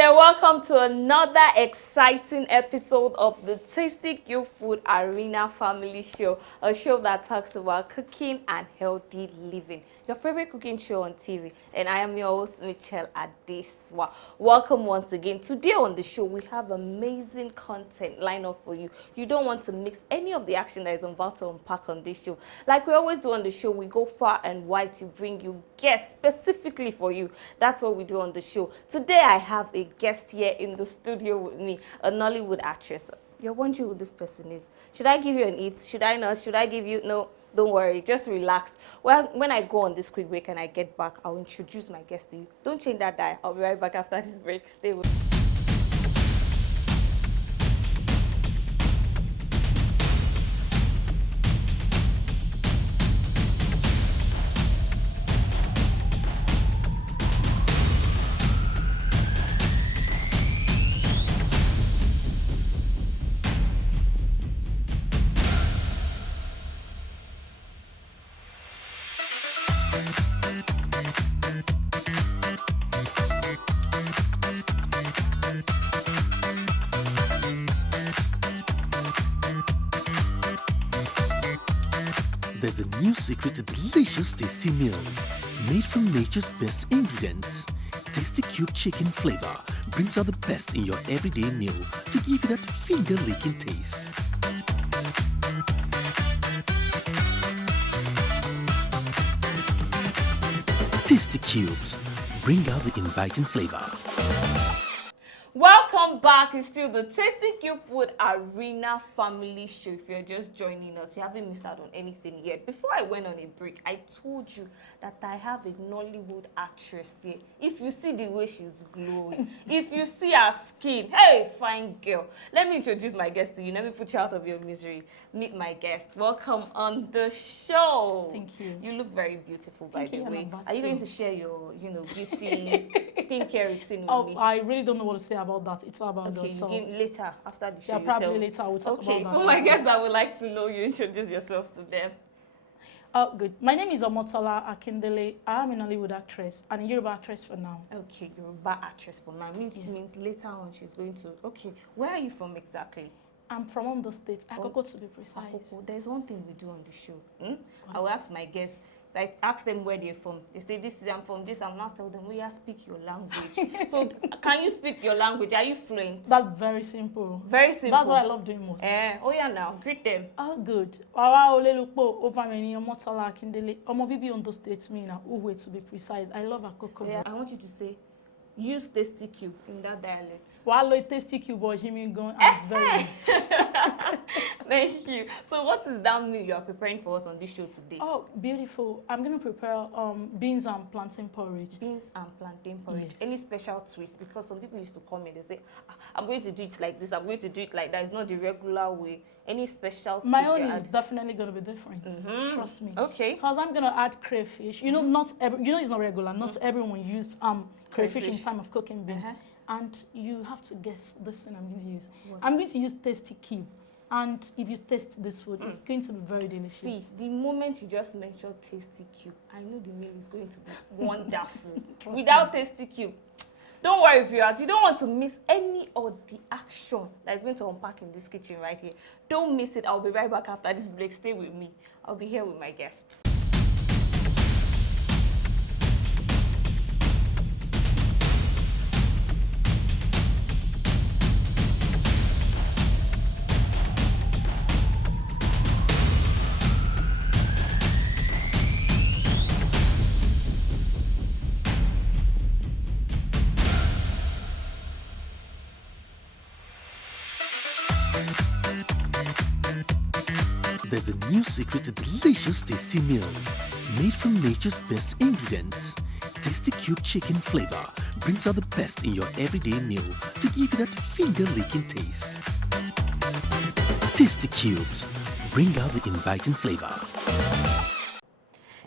there, welcome to another exciting episode of the Tasty Cube Food Arena Family Show, a show that talks about cooking and healthy living. Your favorite cooking show on TV, and I am your host, Michelle Adeswa. Welcome once again. Today on the show, we have amazing content lined up for you. You don't want to mix any of the action that is about to unpack on this show. Like we always do on the show, we go far and wide to bring you guests specifically for you. That's what we do on the show. Today, I have a guest here in the studio with me, a Nollywood actress. You're wondering who this person is. Should I give you an eat? Should I not? Should I give you... No, don't worry. Just relax. Well, when I go on this quick break and I get back, I'll introduce my guest to you. Don't change that dial. I'll be right back after this break. Stay with me. There's a new secret to delicious tasty meals made from nature's best ingredients. Tasty Cube chicken flavor brings out the best in your everyday meal to give you that finger-licking taste. Tasty Cubes bring out the inviting flavor. Welcome back. It's still the Tasty Cube Food Arena Family Show. If you're just joining us, you haven't missed out on anything yet. Before I went on a break, I told you that I have a Nollywood actress here. If you see the way she's glowing, if you see her skin, hey, fine girl. Let me introduce my guest to you. Let me put you out of your misery. Meet my guest. Welcome on the show. Thank you. You look very beautiful, by the way. I'm Are you going to share your, beauty skincare routine with me? I really don't know what to say about that. It's all about Okay, that. you give later after the show. Yeah, you probably tell me. later. We'll talk Okay, about that. for my guests that would like to know you, introduce yourself to them. Oh, good. My name is Omotola Akindele. I am a Nollywood actress and a Yoruba actress for now. Okay, you're a bar actress for now. Means later on she's going to. Okay, where are you from exactly? I'm from Ondo State. Akoko to be precise. Akoko. There's one thing we do on the show. I will ask my guests. Like, ask them where they're from. They say, I'm from this. I'm not tell them, well, yeah, speak your language. So, can you speak your language? Are you fluent? That's very simple. Very simple. That's what I love doing most. Oh, yeah, now. Greet them. Oh, good. Wawa Olelupo, over many Omotola Akindele. Omo Bibi Ondo State, me now. Uwe to be precise. I love Akoko. Yeah, I want you to say, use Tasty Cube in that dialect. Walo Tasty Cube, boy, Jimmy going. It's very nice. Thank you. So what is that meal you are preparing for us on this show today? Oh, beautiful. I'm going to prepare beans and plantain porridge. Beans and plantain porridge. Yes. Any special twist? Because some people used to come in, they say, I'm going to do it like this, I'm going to do it like that. It's not the regular way. Any special twist? My own is definitely going to be different. Trust me. Okay. Because I'm going to add crayfish. You know, it's not regular. Not everyone used crayfish in time of cooking beans. And you have to guess this thing I'm going to use. What? I'm going to use Tasty Cube. And if you taste this food, it's going to be very delicious. See, the moment you just mentioned Tasty Cube, I know the meal is going to be wonderful. Without Tasty Cube, don't worry, viewers. You don't want to miss any of the action that is going to unpack in this kitchen right here. Don't miss it. I'll be right back after this break. Stay with me. I'll be here with my guest. There's a new secret to delicious tasty meals made from nature's best ingredients. Tasty Cube chicken flavor brings out the best in your everyday meal to give you that finger-licking taste. Tasty Cubes bring out the inviting flavor.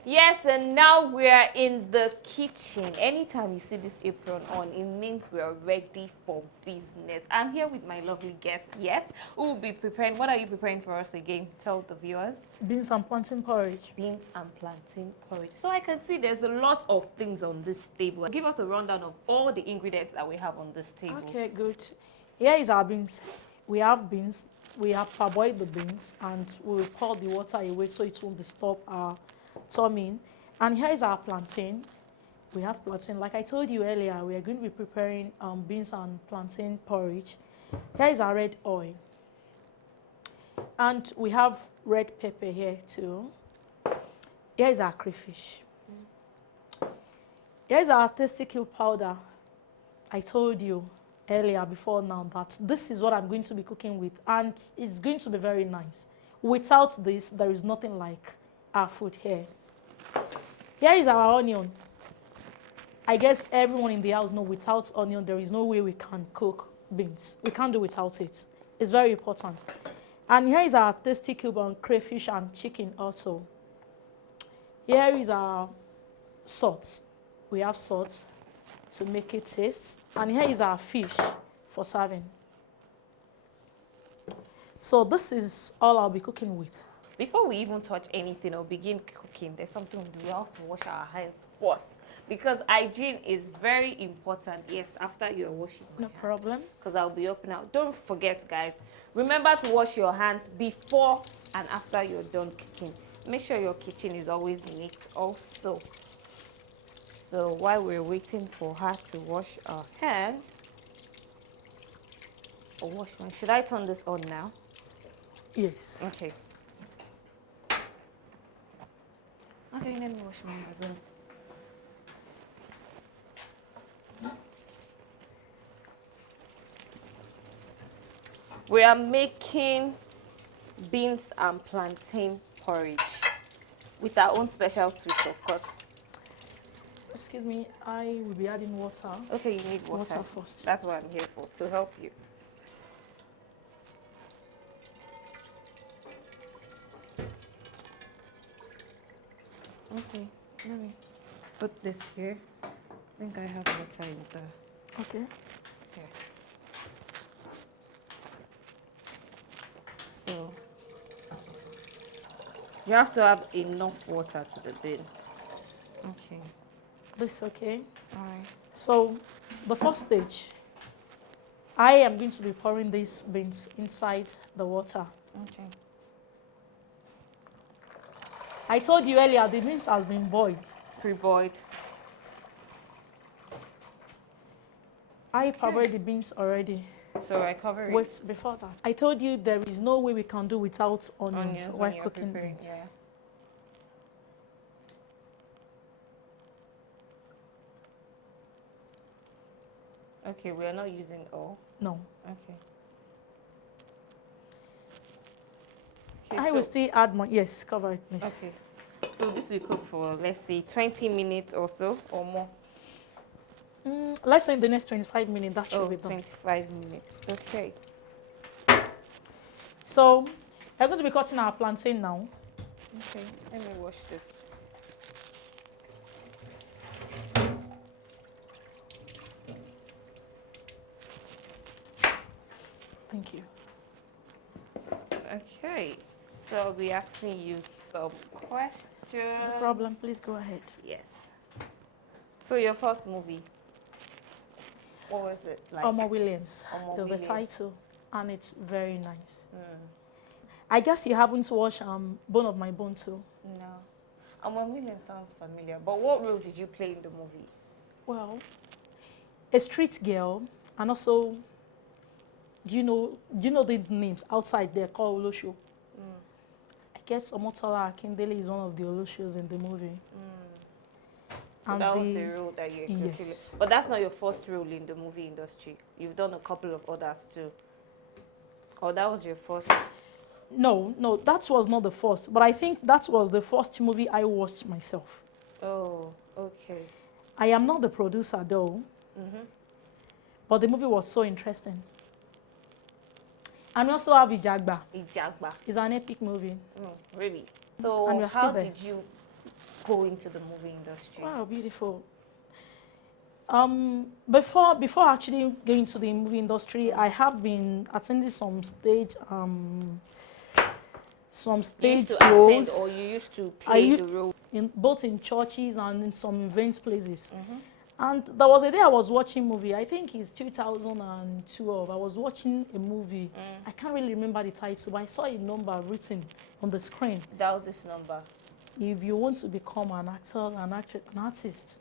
Yes, and now we're in the kitchen. Anytime you see this apron on, it means we're ready for business. I'm here with my lovely guest. Yes, who will be preparing. What are you preparing for us again? Tell the viewers. Beans and plantain porridge. Beans and plantain porridge. So I can see there's a lot of things on this table. Give us a rundown of all the ingredients that we have on this table. Okay, good. Here is our beans. We have beans. We have parboiled the beans, and we will pour the water away so it won't disturb our tummy. And here is our plantain. We have plantain. Like I told you earlier, we are going to be preparing beans and plantain porridge. Here is our red oil. And we have red pepper here too. Here is our crayfish. Here is our tasty cube powder. I told you earlier before now that this is what I'm going to be cooking with, and it's going to be very nice. Without this, there is nothing like our food here. Here is our onion. I guess everyone in the house knows without onion, there is no way we can cook beans. We can't do without it. It's very important. And here is our tasty cube on crayfish and chicken also. Here is our salt. We have salt to make it taste. And here is our fish for serving. So this is all I'll be cooking with. Before we even touch anything or begin cooking, there's something we do. We have to wash our hands first because hygiene is very important. Yes, after you're washing. No problem. Because I'll be up now. Don't forget, guys. Remember to wash your hands before and after you're done cooking. Make sure your kitchen is always neat also. So while we're waiting for her to wash her hands, or wash my, should I turn this on now? Yes. Okay. Okay, let me wash mine as well. We are making beans and plantain porridge with our own special twist, of course. Excuse me, I will be adding water. Okay, you need water. Water first. That's what I'm here for, to help you. Okay, let me put this here. I think I have water in the... Okay. Here. So, you have to have enough water to the bin. Okay. This okay? All right. So the first stage, I am going to be pouring these beans inside the water. Okay. I told you earlier the beans has been boiled. Pre-boiled. I parboiled the beans already. So I cover it. Wait, before that, I told you there is no way we can do without onions Onions while when you're cooking preparing, beans. yeah. Okay, we are not using all. No. Okay. I will still add more. Yes, cover it, please. Okay. So this will cook for, let's say, 20 minutes or so, or more. Let's say in the next 25 minutes, that should Oh, be done. 25 minutes. Okay. So, we're going to be cutting our plantain now. Okay, let me wash this. Thank you. Okay, so I'll be asking you some questions. No problem. Please go ahead. Yes. So your first movie, what was it like? Omo Williams Omo is the Williams. title, and it's very nice. Mm, I guess you haven't watched Bone of My Bone too. no. Omo Williams sounds familiar, but what role did you play in the movie? Well, a street girl, and also, do you know the names outside there called Olosho? I guess Omotola Akindele is one of the Oloshos in the movie. So And that was the role that you executed. Yes. But that's not your first role in the movie industry. You've done a couple of others too. Or that was your first? No, that was not the first, but I think that was the first movie I watched myself. Oh, okay. I am not the producer though, but the movie was so interesting. And we also have Ijagba. Ijagba. It's an epic movie. Really? So And we're still how there. did you go into the movie industry? Wow, beautiful. Before actually going to the movie industry, I have been attending some You used stage to attend, roles. or you used to I play u- the role? both in churches and in some events places. And there was a day I was watching movie. I think it's 2012. I was watching a movie. I can't really remember the title, but I saw a number written on the screen. Dial this number. If you want to become an actor, an artist,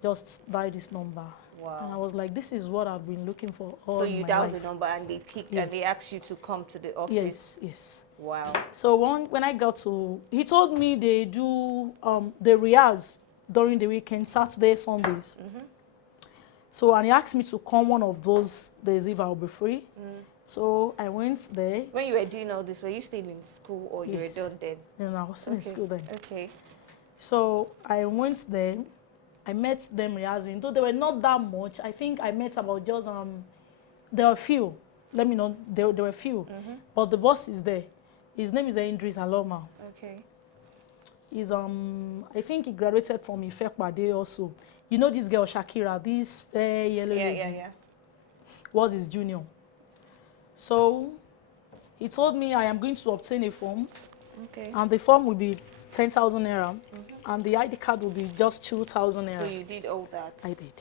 just dial this number. Wow. And I was like, this is what I've been looking for all So you my dialed life. the number and they picked and they Yes. asked you to come to the office? Yes, yes. Wow. So when I got to, he told me they do the rehearse during the weekend, Saturday, Sundays. So, and he asked me to come one of those days if I'll be free. So I went there. When you were doing all this, were you still in school or you Yes. were done then? And I was still in school then. Okay. So I went there. I met them rehearsing. Though they were not that much. I think I met about just there were few. Let me know. There were few. But the boss is there. His name is Idris Aloma. Okay. He's I think he graduated from Ifekpade also. You know this girl Shakira, this fair yellow lady, Yeah. was his junior. So he told me I am going to obtain a form, Okay. and the form will be 10,000 naira, and the ID card will be just 2,000 naira. So you did all that. I did,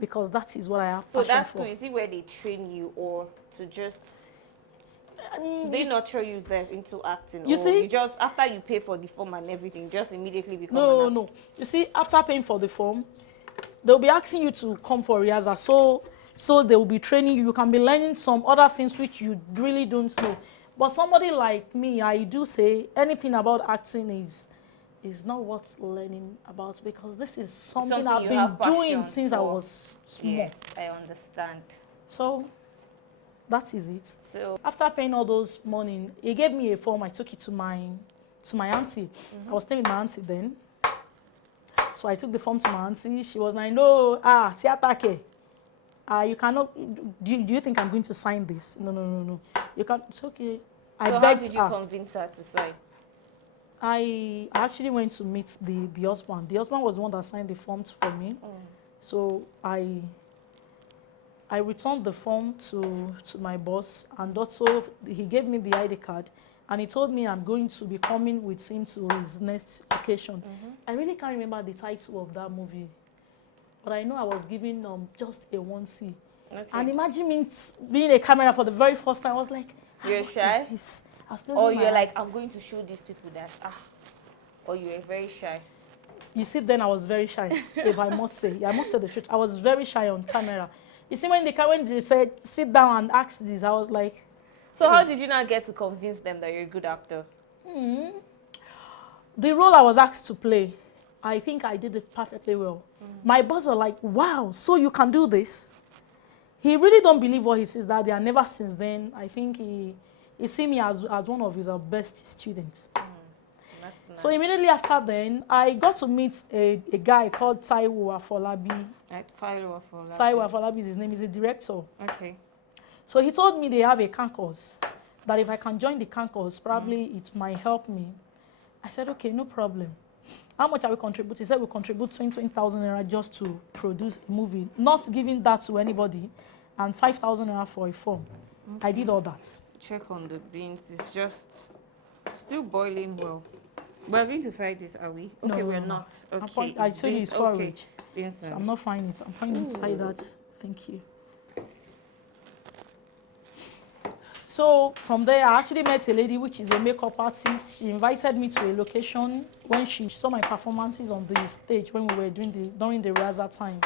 because that is what I have So passion that's for. cool. Is it where they train you, or to just And they nurture you there into acting? You or see- you just after you pay for the form and everything, just immediately become no, an actor? no. You see, after paying for the form, they'll be asking you to come for rehearsal. So they will be training you. You can be learning some other things which you really don't know. But somebody like me, I do say anything about acting is not worth learning about, because this is something I've you been have doing passion since I for. was small. Yes, I understand. So that is it. So After paying all those money, he gave me a form. I took it to my auntie. I was staying with my auntie then. So I took the form to my auntie. She was like, no, theater ke. You cannot, do you think I'm going to sign this? No. You can't, it's okay. I so how begged did you her. convince her to sign? I actually went to meet the husband. The husband was the one that signed the forms for me. So I returned the form to my boss, and also he gave me the ID card, and he told me I'm going to be coming with him to his next occasion. I really can't remember the title of that movie, but I know I was given just a 1C. Okay. And imagine me being a camera for the very first time. I was like, You're what is shy? this? I was closing Or my you're eyes. like, I'm going to show these people that or you were very shy. You see, then I was very shy, if I must say. I must say the truth. I was very shy on camera. You see, when they said, sit down and ask this, I was like, So how did you not get to convince them that you're a good actor? the role I was asked to play, I think I did it perfectly well. My boss was like, wow, so you can do this? He really don't believe what he says that day, and never since then, I think he see me as one of his best students. That's nice. So immediately after then, I got to meet a guy called Taiwo Afolabi. Taiwo Afolabi. Taiwo Afolabi is his name. He's a director. Okay. So he told me they have a campus, that if I can join the campus, probably it might help me. I said, okay, no problem. How much I will contribute? He said we'll contribute 20,000 naira just to produce a movie, not giving that to anybody, and 5,000 naira for a form. I did all that. Check on the beans. It's just still boiling well. We're going to fry this, are we? Okay, No, we're no. not. I Okay. told you it's porridge. Beans So I'm not frying it. I'm frying inside that. Thank you. So from there, I actually met a lady which is a makeup artist. She invited me to a location when she saw my performances on the stage when we were during the rehearsal time.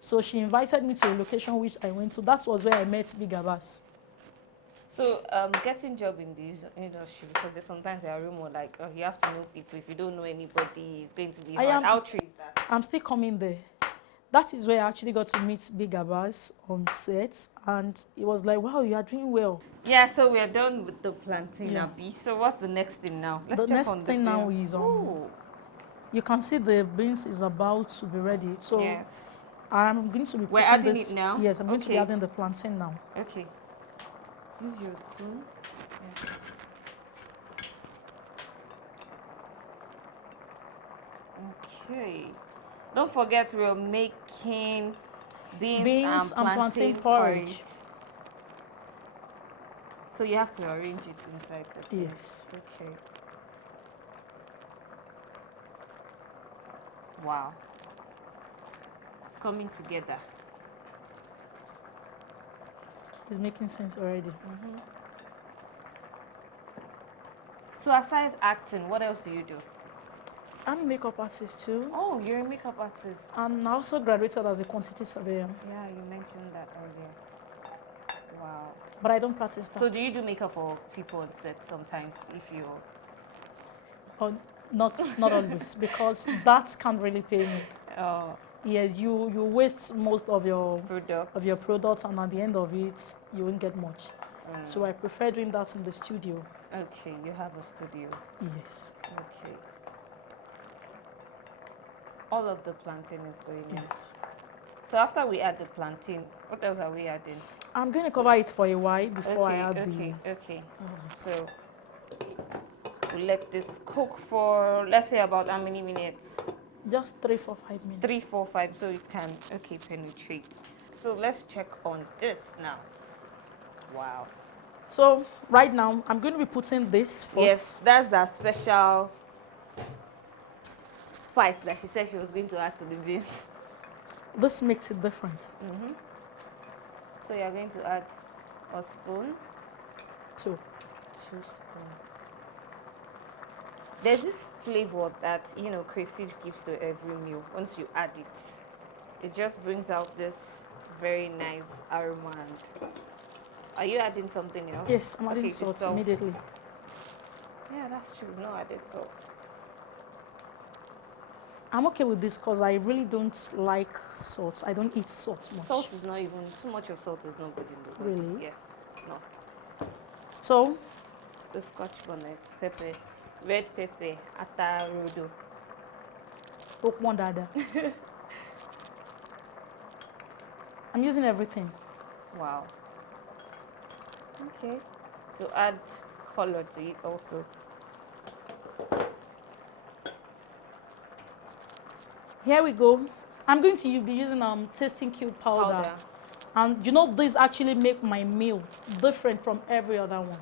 So she invited me to a location which I went to. That was where I met Big Abbas. So getting job in this industry, because sometimes there are rumors like you have to know people. If you don't know anybody, it's going to be hard. How true is that? I'm still coming there. That is where I actually got to meet Big Abbas on set, and it was like, wow, you are doing well. Yeah, so we're done with the plantain, Yeah. Abi. So what's the next thing now? Let's The check next on the thing now beans. is Ooh, you can see the beans is about to be ready. So yes. I'm going to be We're putting adding this. it now? Yes, I'm going to be Okay. adding the plantain now. Okay. Use your spoon. Yeah. Okay. Don't forget we're making beans and and plantain plantain porridge. So you have to arrange it inside the thing. Yes. Okay. Wow. It's coming together. It's making sense already. So aside acting, what else do you do? I'm a makeup artist too. Oh, you're a makeup artist. And I also graduated as a quantity surveyor. Yeah, you mentioned that earlier. Wow. But I don't practice that. So do you do makeup for people on set sometimes if you're... But not always, because that can't really pay me. Oh, Yes, you waste most of your product. products, and at the end of it, you won't get much. So I prefer doing that in the studio. Okay, you have a studio. Yes. Okay. All of the plantain is going in. Yes. So after we add the plantain, what else are we adding? I'm going to cover it for a while before I add Okay. So we let this cook for, let's say, about how many minutes? just 3, 4, 5 minutes. 3, 4, 5, so it can penetrate. So let's check on this now. Wow. So right now, I'm going to be putting this first. Yes, that's that special spice that she said she was going to add to the beans. This makes it different. So you're going to add a spoon. 2. 2 spoons. There's this flavor that, you know, crayfish gives to every meal. Once you add it, it just brings out this very nice aroma. And are you adding something else? Yes, I'm adding Okay, salt salt. immediately. Yeah, that's true. No added salt. I'm okay with this because I really don't like salt. I don't eat salt much. Salt is not even, too much of salt is not good in the body. Really? Yes, it's not. So, The scotch bonnet, pepper, red pepper, atarodo. one dada. I'm using everything. Wow. Okay. To add color to it also. Here we go. I'm going to be using tasting cube powder. And you know, these actually make my meal different from every other one,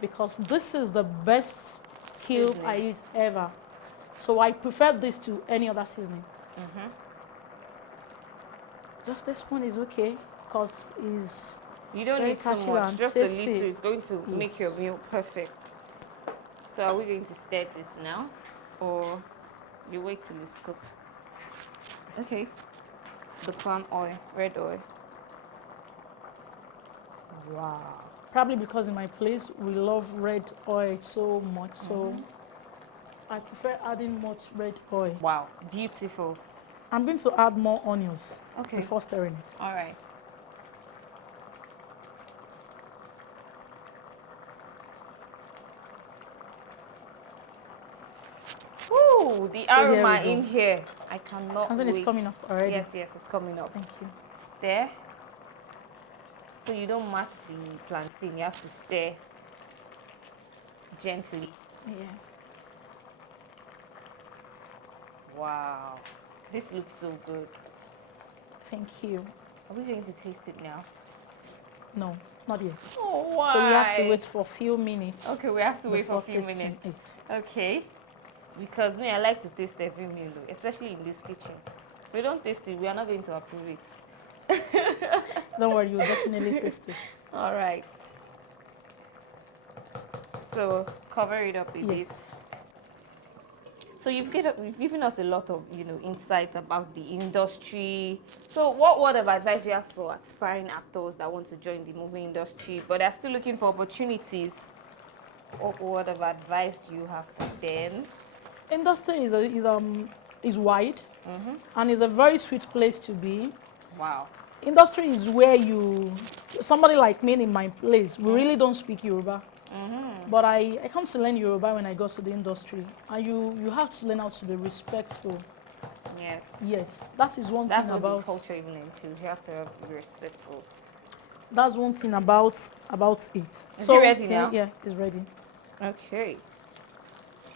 because this is the best cube I eat ever. So I prefer this to any other seasoning. Just this one is okay, because it's You don't very need so cashew much, and just a tasty. little is going to make your meal perfect. So are we going to stir this now, or you wait till it's cooked? Okay. The palm oil, red oil. Wow. Probably because in my place we love red oil so much, so I prefer adding much red oil. Wow, beautiful. I'm going to add more onions before stirring it. All right. Ooh, the aroma in here. I cannot wait. It's coming up already. Yes, it's coming up. Thank you. Stir. So you don't mash the plantain, you have to stir gently. Yeah. Wow, this looks so good. Thank you. Are we going to taste it now? No, not yet. Oh, why? So we have to wait for a few minutes. Okay, we have to wait for a few tasting minutes. it. Okay. Because me, I like to taste every meal, especially in this kitchen. If we don't taste it, we are not going to approve it. Don't worry, you'll definitely taste it. All right. So cover it up a bit. So you've given us a lot of, you know, insights about the industry. So what word of advice do you have for aspiring actors that want to join the movie industry, but they're still looking for opportunities? What word of advice do you have for them? Industry is wide, and is a very sweet place to be. Wow. Industry is where somebody like me in my place, we really don't speak Yoruba. But I come to learn Yoruba when I go to the industry. And you have to learn how to be respectful. Yes. Yes, that is one That's thing what about the culture even entails. You have to be respectful. That's one thing about it. Is it ready now? Yeah, it's ready. Okay.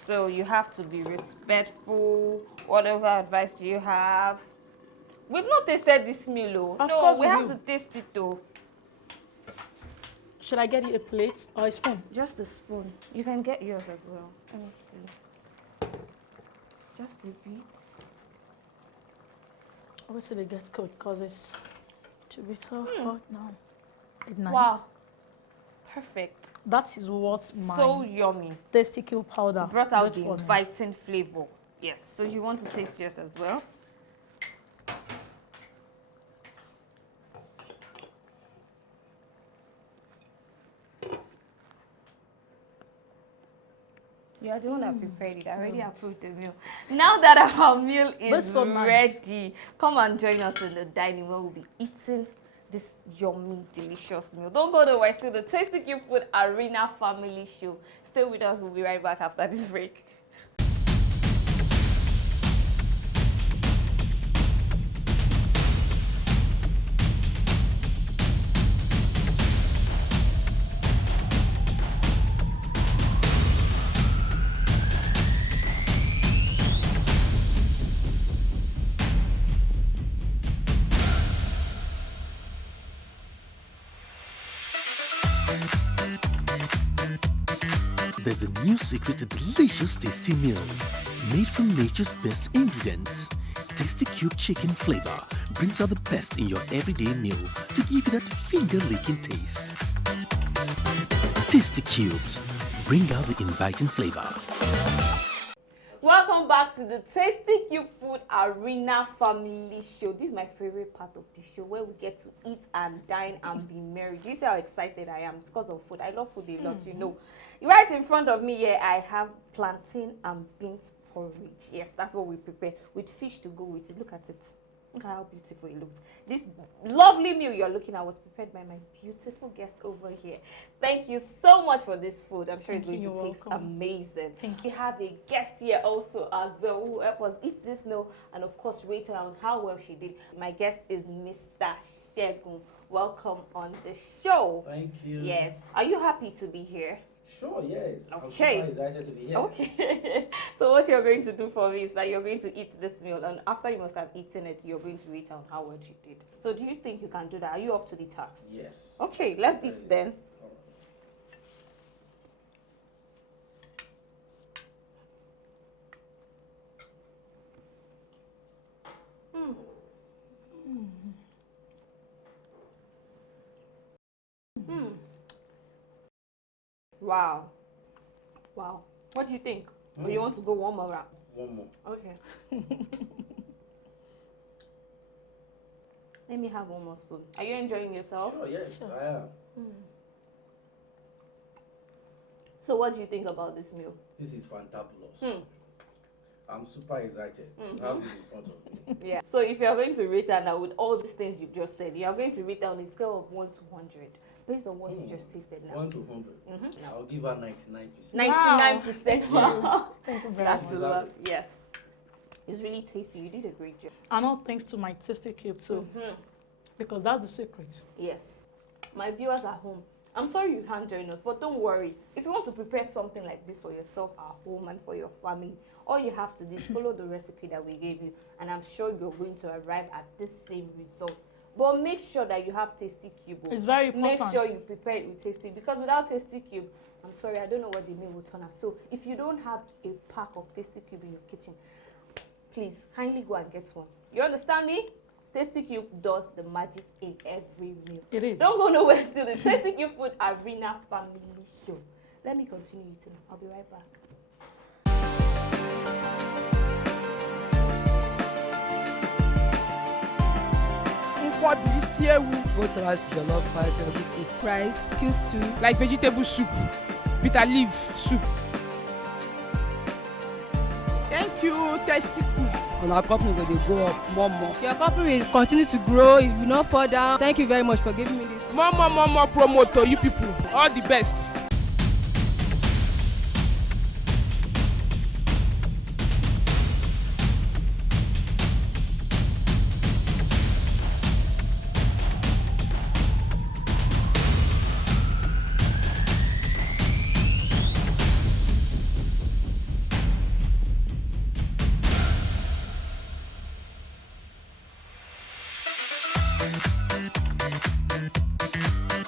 So you have to be respectful. Whatever advice do you have? We've not tasted this meal, Of no, course we we have do. to taste it though. Should I get you a plate or a spoon? Just a spoon. You can get yours as well. Let me see. Just a bit. Wait till they get cooked because it's too bitter hot now. It's nice. Wow. Perfect. That is what my So yummy. tasty cube powder Brought out did the for me. inviting flavor. Yes. So you want to taste yours as well? You are the one that prepared it. I already approved the meal. Now that our meal is so nice. ready, come and join us in the dining where we'll be eating this yummy, delicious meal. Don't go nowhere. Still the Tasty Cube Food Arena Family Show. Stay with us. We'll be right back after this break. There's a new secret to delicious tasty meals made from nature's best ingredients. Tasty Cube chicken flavor brings out the best in your everyday meal to give you that finger-licking taste. Tasty Cubes, bring out the inviting flavor. Welcome back to the Tasty Cube Food Arena Family Show. This is my favorite part of the show where we get to eat and dine and be merry. Do you see how excited I am? It's because of food. I love food a lot, you know. Right in front of me here, I have plantain and beans porridge. Yes, that's what we prepare with fish to go with it. Look at it. Look at how beautiful it looks. This lovely meal you're looking at was prepared by my beautiful guest over here. Thank you so much for this food. I'm sure it's going to taste amazing. Thank you. We have a guest here also as well who will help us eat this meal and of course rate her on how well she did. My guest is Mr. Shegun. Welcome on the show. Thank you. Yes. Are you happy to be here? Sure, yes. Okay. I'm super excited to be here. Okay. So what you're going to do for me is that you're going to eat this meal and after you must have eaten it, you're going to rate on how well she did. So do you think you can do that? Are you up to the task? Yes. Okay, let's eat then. Wow. Wow. What do you think? Or you want to go one more round? One more. Okay. Let me have one more spoon. Are you enjoying yourself? Sure, yes, Sure. I am. So what do you think about this meal? This is fantabulous. I'm super excited to have this in front of me. Yeah. So if you are going to rate her now with all these things you've just said, you are going to rate her on a scale of 1 to 100 based on what you just tasted now. 1 to 100. I'll give her 99%. 99%. Wow. Thank you very That's much. a lot. Yes. It's really tasty. You did a great job. And all thanks to my tasty cube too, because that's the secret. Yes. My viewers at home, I'm sorry you can't join us, but don't worry. If you want to prepare something like this for yourself at home and for your family, all you have to do is follow the recipe that we gave you, and I'm sure you're going to arrive at the same result. But make sure that you have Tasty Cube. It's very important. Make sure you prepare it with Tasty, because without Tasty Cube, I'm sorry, I don't know what the meal will turn out. So if you don't have a pack of Tasty Cube in your kitchen, please kindly go and get one. You understand me? Tasty Cube does the magic in every meal. It is. Don't go nowhere still. The Tasty Cube Food Arena Family Show. Let me continue eating. I'll be right back. Nkwabi isi ewu. Both rice, jollof rice, everything. Rice, cubes too. Like vegetable soup, bitter leaf soup. Thank you, Tasty Cube. And our company will go up more. Your company will continue to grow, it will not fall down. Thank you very much for giving me this. More promo to you people. All the best.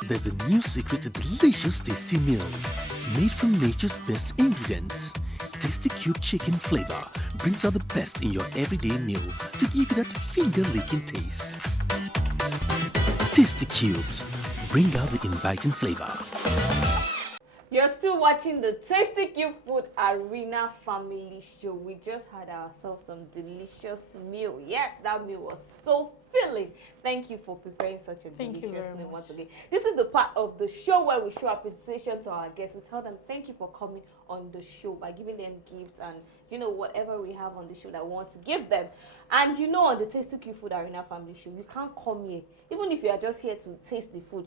There's a new secret to delicious tasty meals made from nature's best ingredients. Tasty Cube chicken flavor brings out the best in your everyday meal to give you that finger-licking taste. Tasty Cubes, bring out the inviting flavor. You're still watching the Tasty Cube Food Arena Family Show. We just had ourselves some delicious meal. Yes, that meal was so filling. Thank you for preparing such a delicious meal once again. This is the part of the show where we show appreciation to our guests. We tell them thank you for coming on the show by giving them gifts and, you know, whatever we have on the show that we want to give them. And you know, on the Tasty Cube Food Arena Family Show, you can't come here. Even if you are just here to taste the food,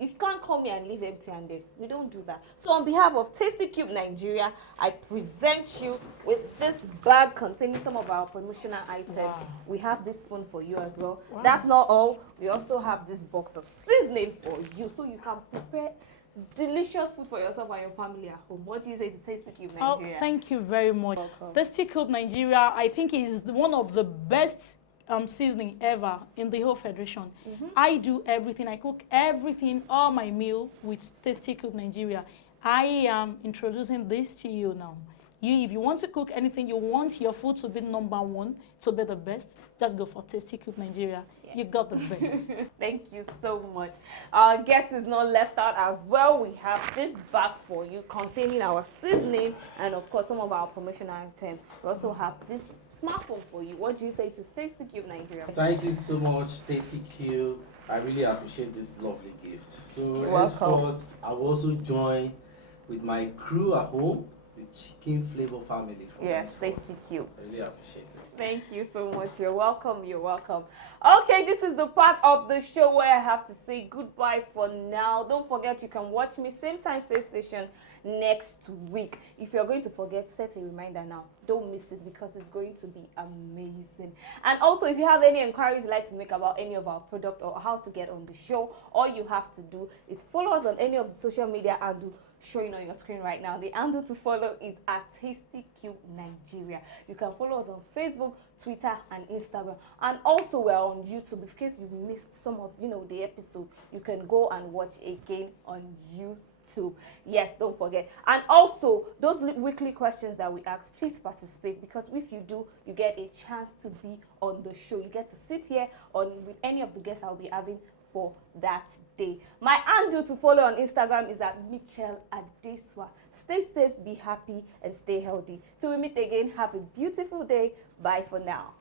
you can't come here and leave empty-handed. We don't do that. So on behalf of Tasty Cube Nigeria, I present you with this bag containing some of our promotional items. Wow. We have this phone for you as well. Wow. That's not all. We also have this box of seasoning for you, so you can prepare delicious food for yourself and your family at home. What do you say to Tasty Cube Nigeria? Oh, thank you very much. Tasty Cube Nigeria, I think, is one of the best seasoning ever in the whole federation. I do everything. I cook everything, all my meal with Tasty Cube Nigeria. I am introducing this to you now. If you want to cook anything, you want your food to be #1, to be the best, just go for Tasty Cube Nigeria. Yes. You got the best. Thank you so much. Our guest is not left out as well. We have this bag for you containing our seasoning and, of course, some of our promotional items. We also have this smartphone for you. What do you say to Tasty Cube Nigeria? Thank you so much, Tasty Cube. I really appreciate this lovely gift. So, henceforth, I will also join with my crew at home, the Chicken Flavor family. Yes, Tasty Cube. I really appreciate it. Thank you so much. You're welcome. You're welcome. Okay, this is the part of the show where I have to say goodbye for now. Don't forget you can watch me same time, same station next week. If you're going to forget, set a reminder now. Don't miss it because it's going to be amazing. And also, if you have any inquiries you'd like to make about any of our product or how to get on the show, all you have to do is follow us on any of the social media handle showing on your screen right now. The handle to follow is at Tasty Cube Nigeria. You can follow us on Facebook, Twitter, and Instagram. And also we're on YouTube. In case you missed some of the episode, you can go and watch again on YouTube. Yes, don't forget. And also those weekly questions that we ask, please participate, because if you do, you get a chance to be on the show. You get to sit here with any of the guests I'll be having for that day. My handle to follow on Instagram is at Michelle Adeswa. Stay safe, be happy, and stay healthy. Till we meet again, have a beautiful day. Bye for now.